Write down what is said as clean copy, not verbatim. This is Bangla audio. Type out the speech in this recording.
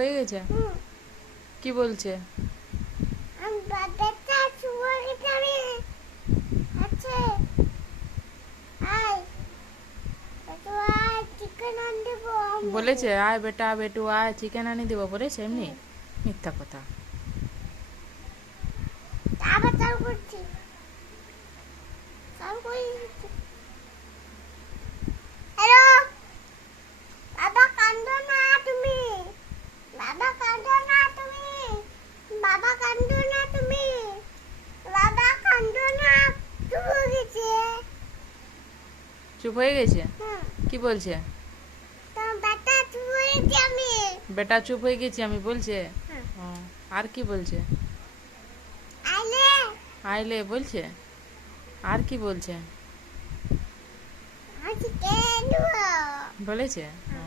হয়ে গেছে? কি বলছে? বলেছে আয় বেটা বেটু আয় চিকেন আনি দেবো বলেছে এমনি? মিথ্যা কথা। চুপ হয়ে গেছে? কি বলছে? বেটা চুপ হয়ে গেছি আমি বলছে। ও, আর কি বলছে? আইলে বলছে। আর কি বলছে? বলেছে? ও।